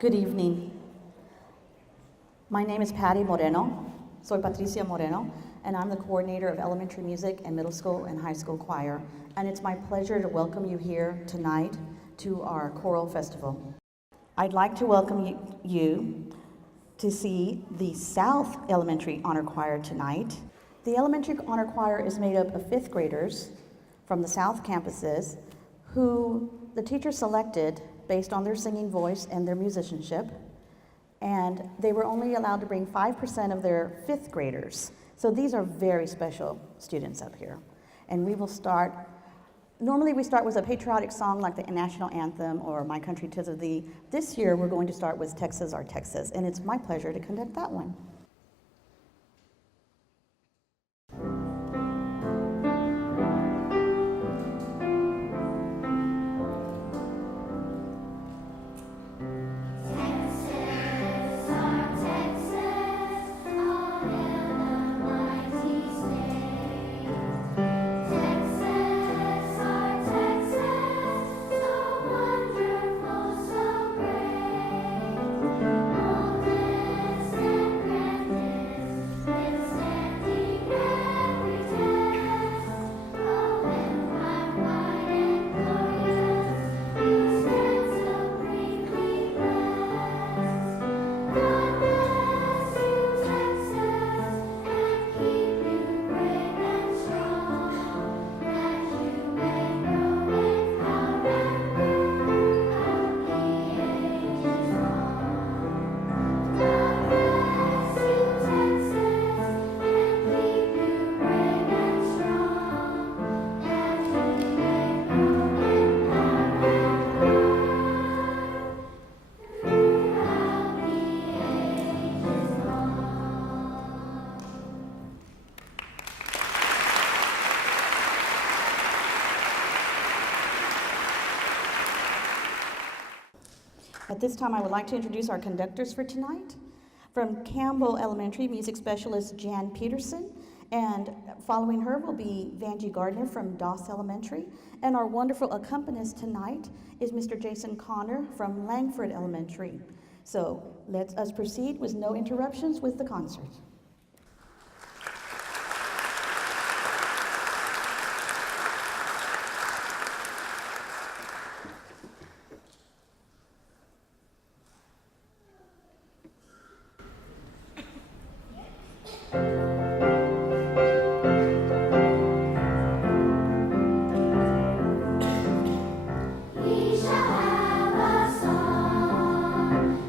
Good evening. My name is Patty Moreno. Soy Patricia Moreno, and I'm the coordinator of elementary music and middle school and high school choir. And it's my pleasure to welcome you here tonight to our choral festival. I'd like to welcome you to see the South Elementary Honor Choir tonight. The Elementary Honor Choir is made up of fifth graders from the South campuses who the teacher selected based on their singing voice and their musicianship. And they were only allowed to bring 5% of their fifth graders. So these are very special students up here. And we will start, normally we start with a patriotic song like the national anthem or My Country 'Tis of Thee. This year we're going to start with Texas, Our Texas, and it's my pleasure to conduct that one. At this time, I would like to introduce our conductors for tonight. From Campbell Elementary, music specialist Jan Peterson, and following her will be Vanjie Gardner from Doss Elementary. And our wonderful accompanist tonight is Mr. Jason Connor from Langford Elementary. So let us proceed with no interruptions with the concert.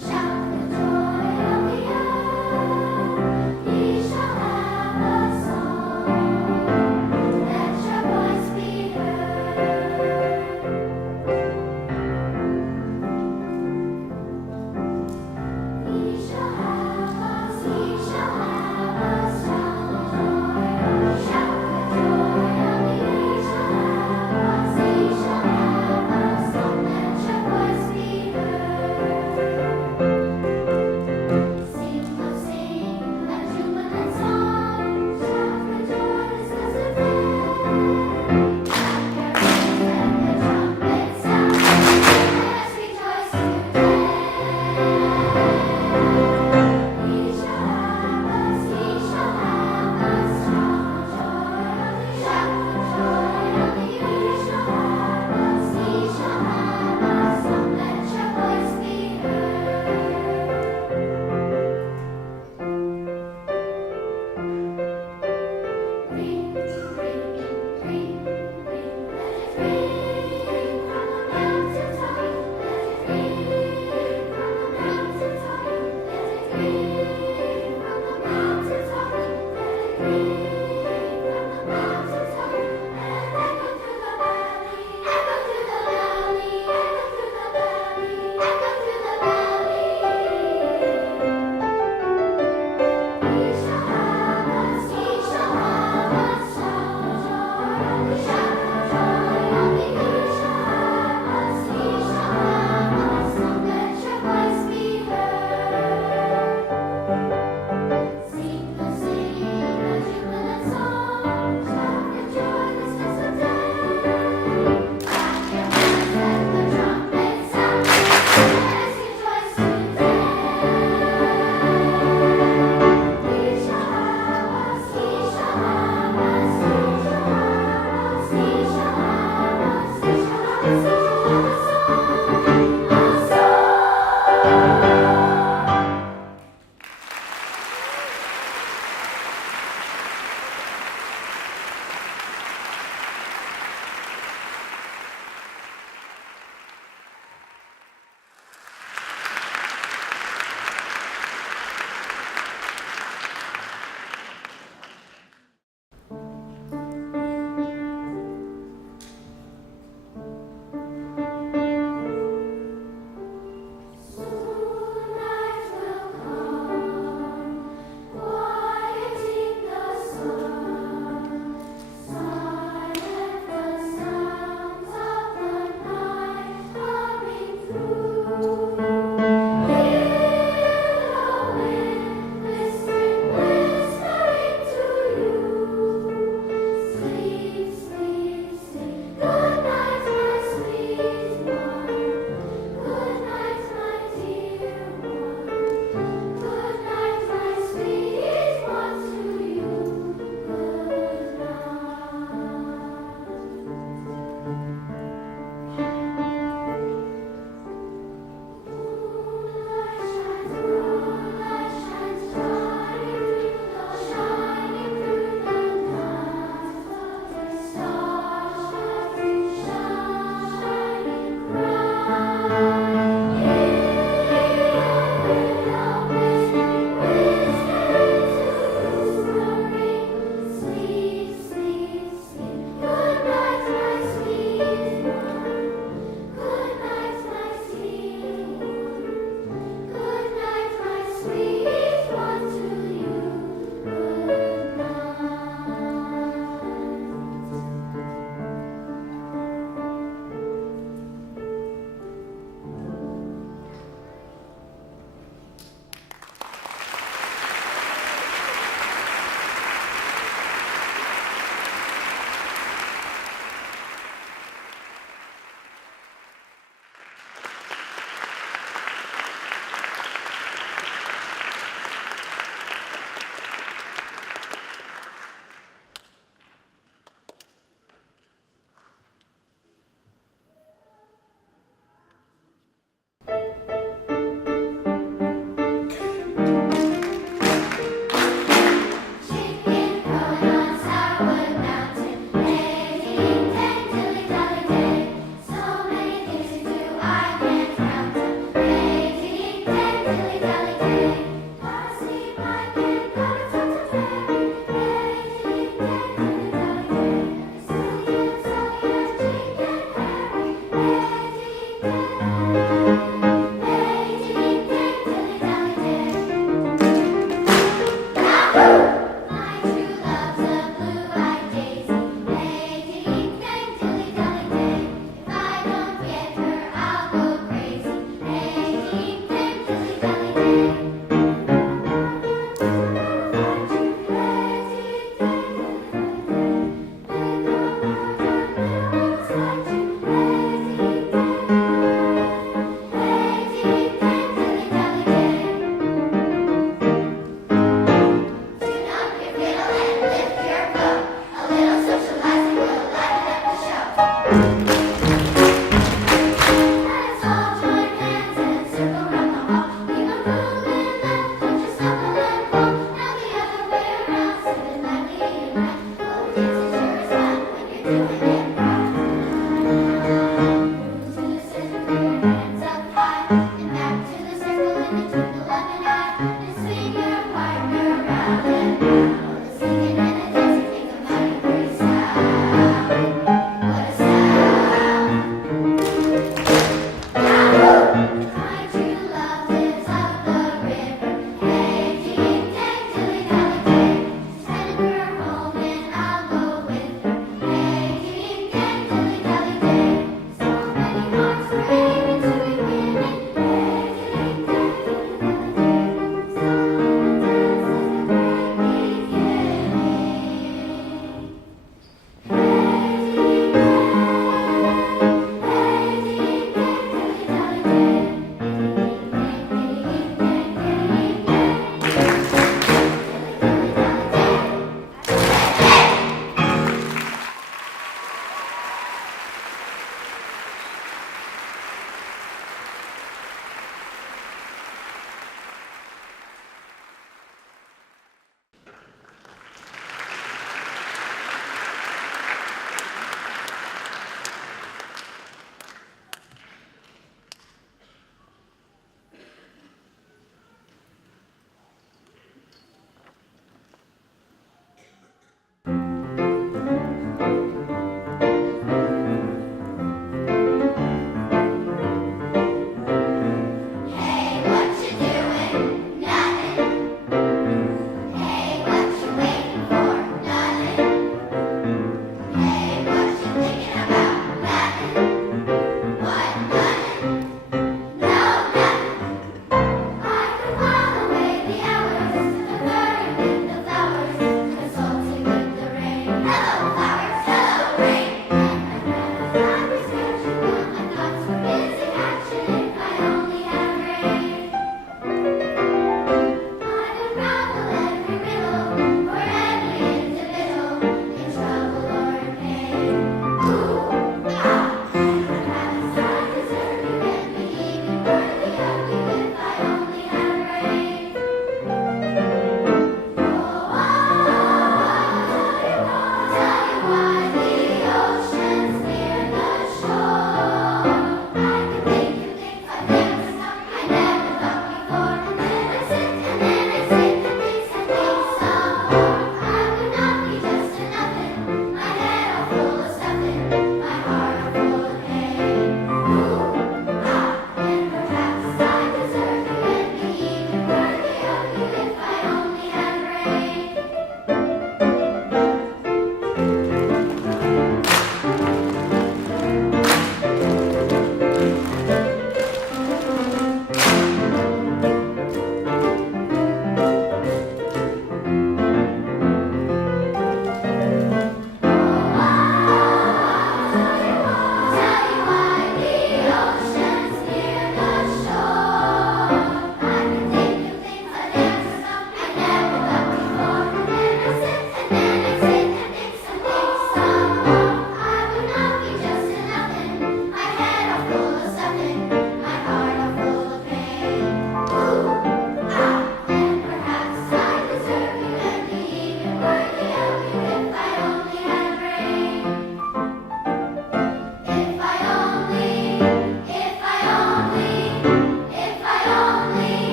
Shout the joy of the earth.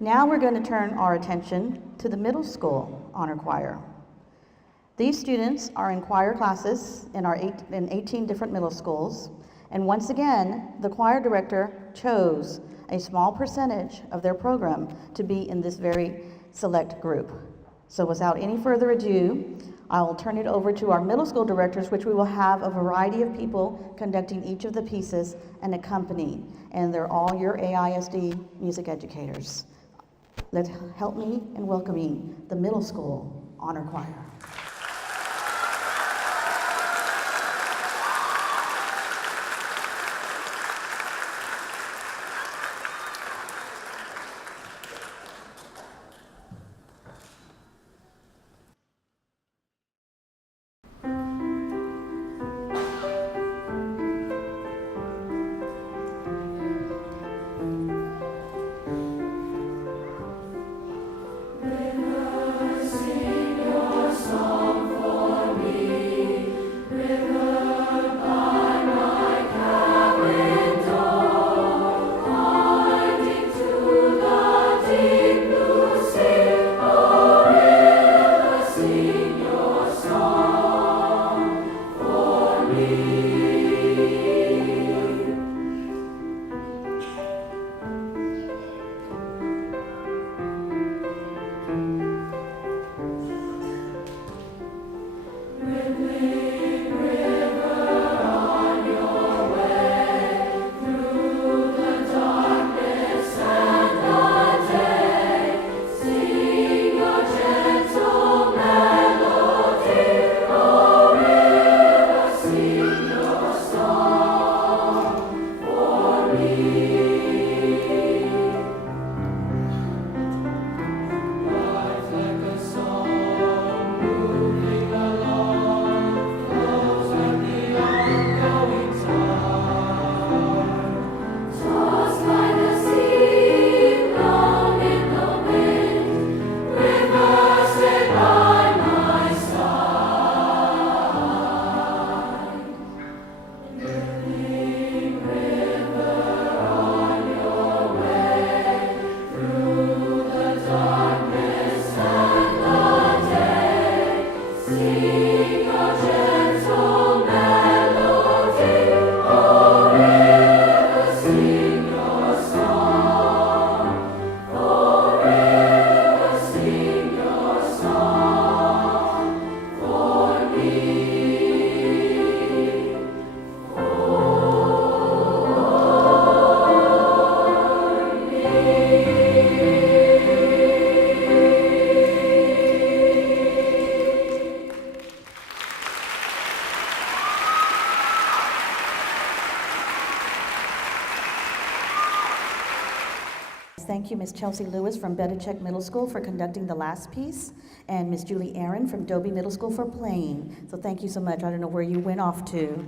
Now we're going to turn our attention to the middle school honor choir. These students are in choir classes in 18 different middle schools, and once again, the choir director chose a small percentage of their program to be in this very select group. So without any further ado, I will turn it over to our middle school directors, which we will have a variety of people conducting each of the pieces and accompanying, and they're all your AISD music educators. Let's help me in welcoming the middle school honor choir. Thank you, Ms. Chelsea Lewis from Bedichek Middle School for conducting the last piece, and Ms. Julie Aaron from Dobie Middle School for playing. So thank you so much. I don't know where you went off to.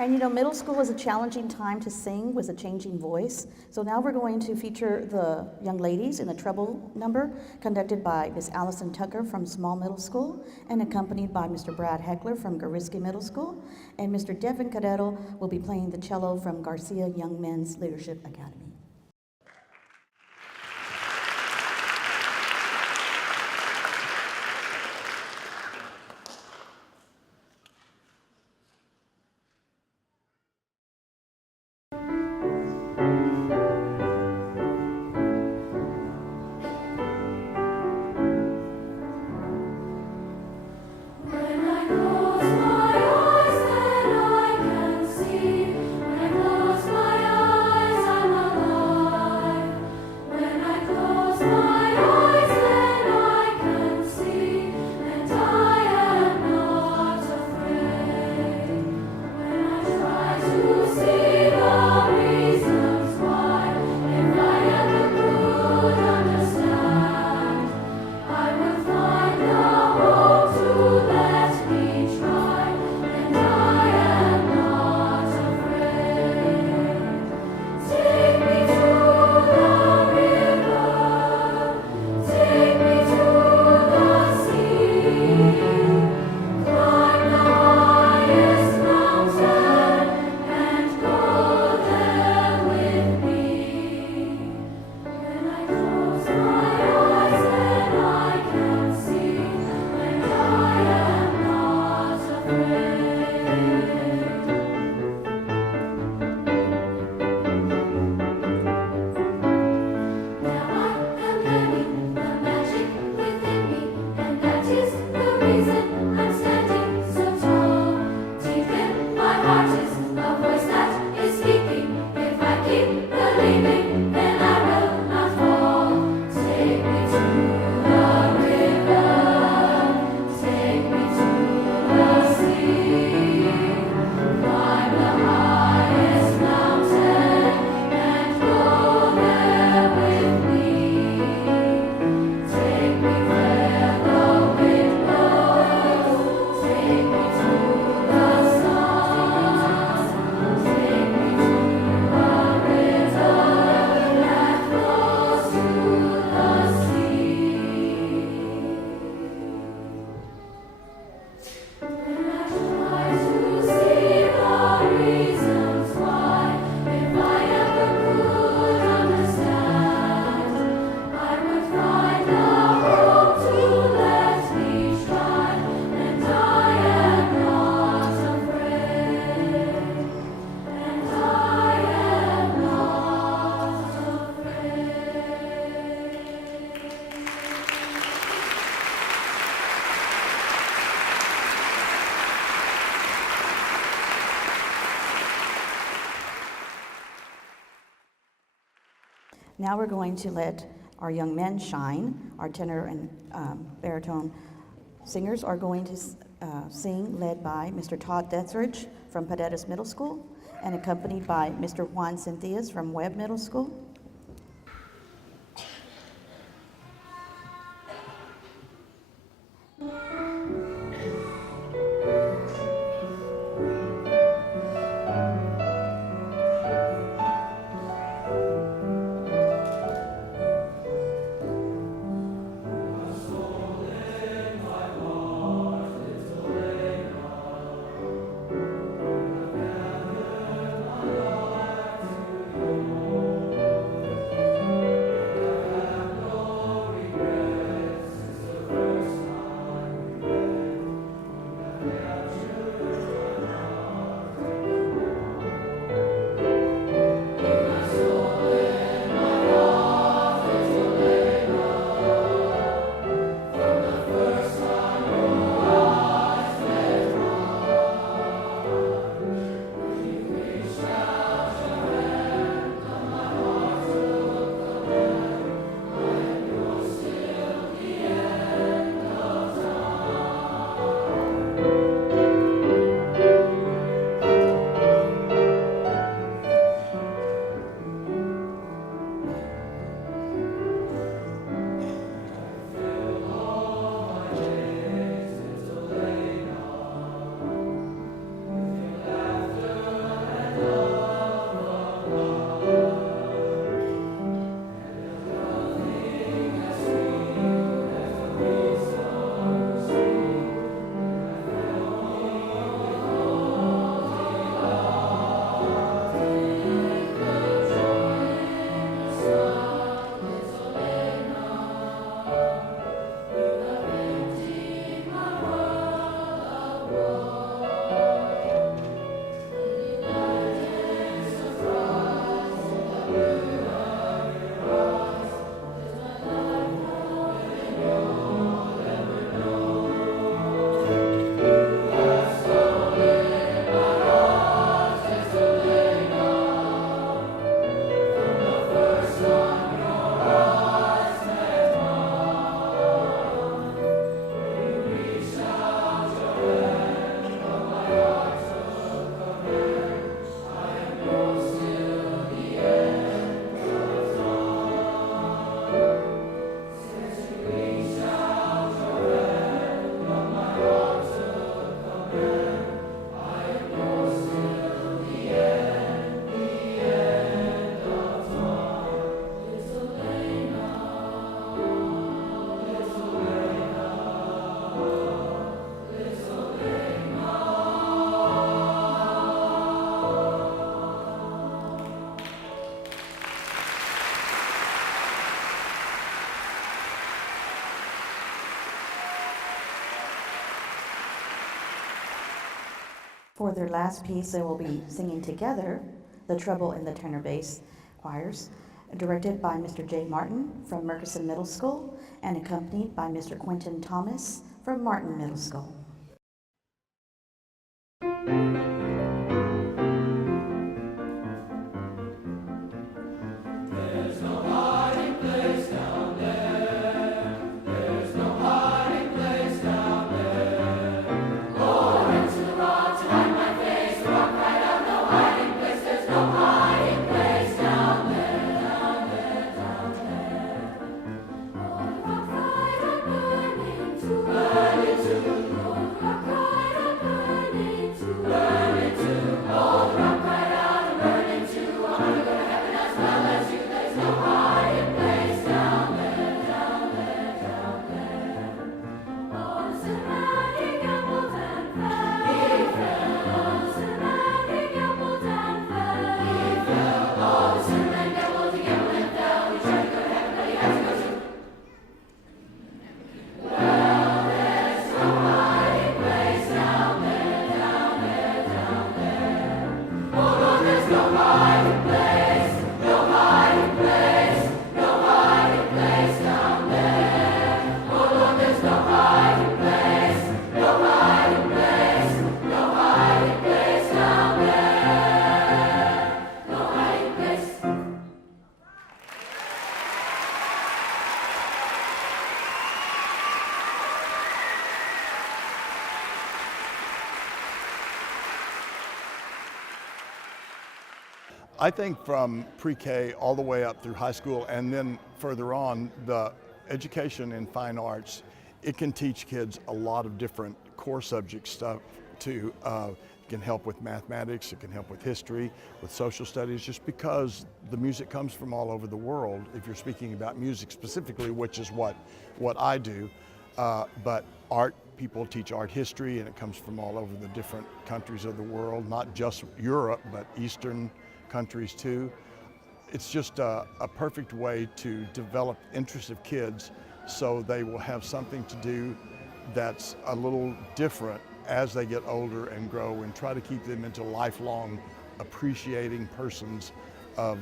And you know, middle school was a challenging time to sing with a changing voice. So now we're going to feature the young ladies in the treble number conducted by Miss Allison Tucker from Small Middle School and accompanied by Mr. Brad Heckler from Gariski Middle School. And Mr. Devin Cadetto will be playing the cello from Garcia Young Men's Leadership Academy. Close my eyes, I'm alive. Now we're going to let our young men shine. Our tenor and baritone singers are going to sing, led by Mr. Todd Detheridge from Paredes Middle School and accompanied by Mr. Juan Cynthias from Webb Middle School. For their last piece, they will be singing together the treble and the tenor bass choirs, directed by Mr. Jay Martin from Murkison Middle School and accompanied by Mr. Quentin Thomas from Martin Middle School. Burn into I think from pre-K all the way up through high school and then further on, the education in fine arts, it can teach kids a lot of different core subject stuff too. It can help with mathematics, it can help with history, with social studies, just because the music comes from all over the world, if you're speaking about music specifically, which is what I do. But art, people teach art history, and it comes from all over the different countries of the world, not just Europe, but Eastern countries too. It's just a perfect way to develop interest of kids so they will have something to do that's a little different as they get older and grow, and try to keep them into lifelong appreciating persons of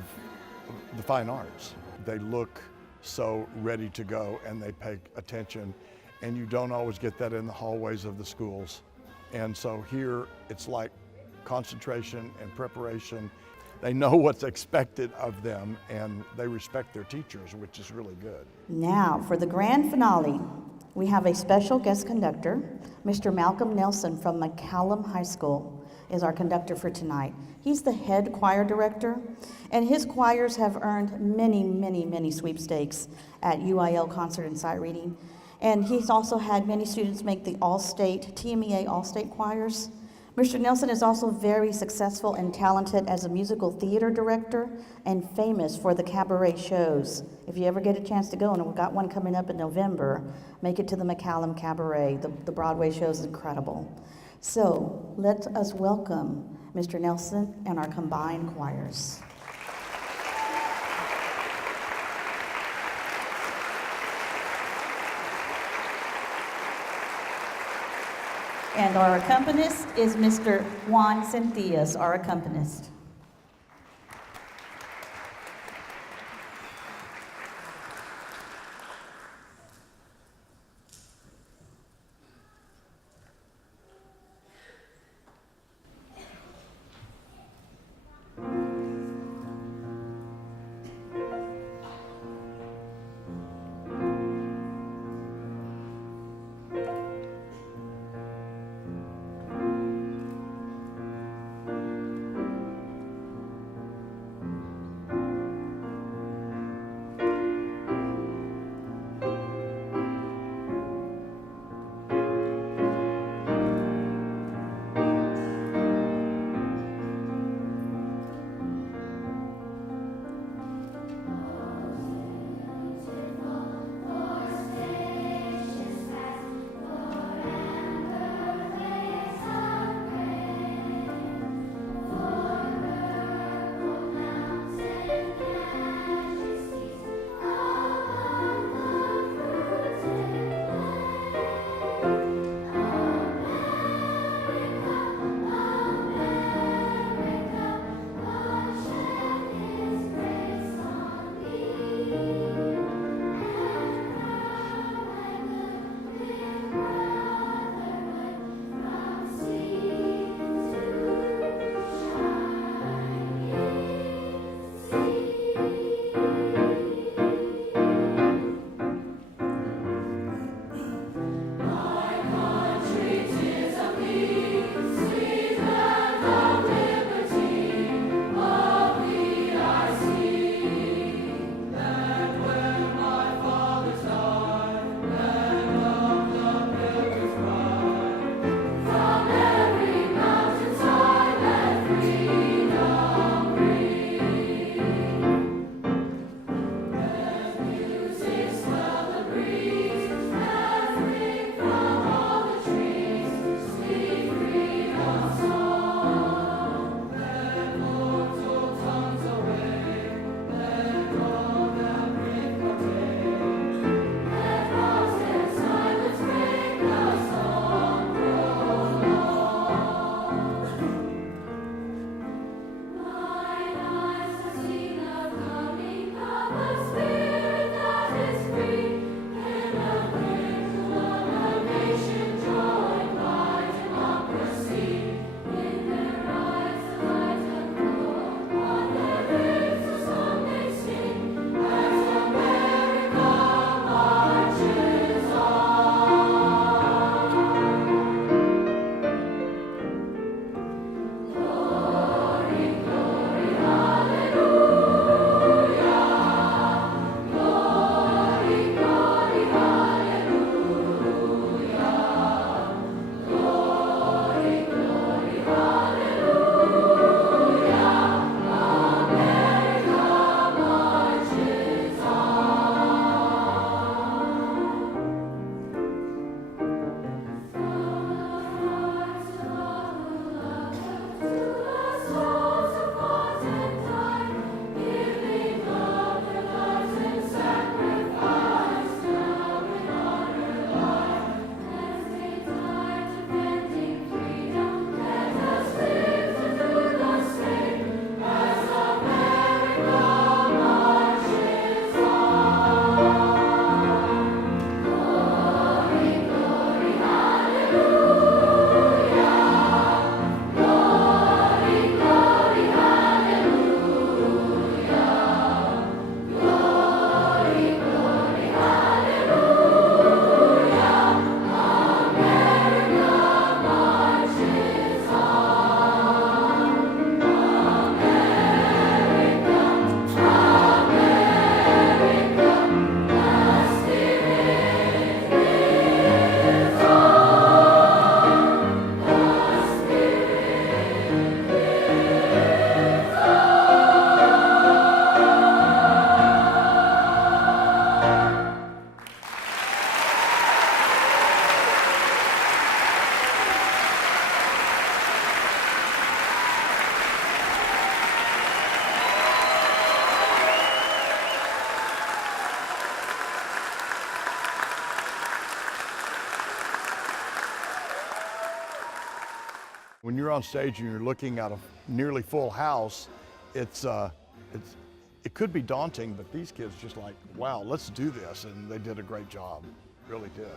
the fine arts. They look so ready to go and they pay attention, and you don't always get that in the hallways of the schools. And so here it's like concentration and preparation. They know what's expected of them and they respect their teachers, which is really good. Now, for the grand finale, we have a special guest conductor. Mr. Malcolm Nelson from McCallum High School is our conductor for tonight. He's the head choir director, and his choirs have earned many, many, many sweepstakes at UIL concert and sight reading. And he's also had many students make the All-State, TMEA All-State choirs. Mr. Nelson is also very successful and talented as a musical theater director and famous for the cabaret shows. If you ever get a chance to go, and we've got one coming up in November, make it to the McCallum Cabaret. The Broadway show is incredible. So let us welcome Mr. Nelson and our combined choirs. And our accompanist is Mr. Juan Centillas, our accompanist. When you're on stage and you're looking at a nearly full house, it could be daunting, but these kids just like, wow, let's do this, and they did a great job, really did.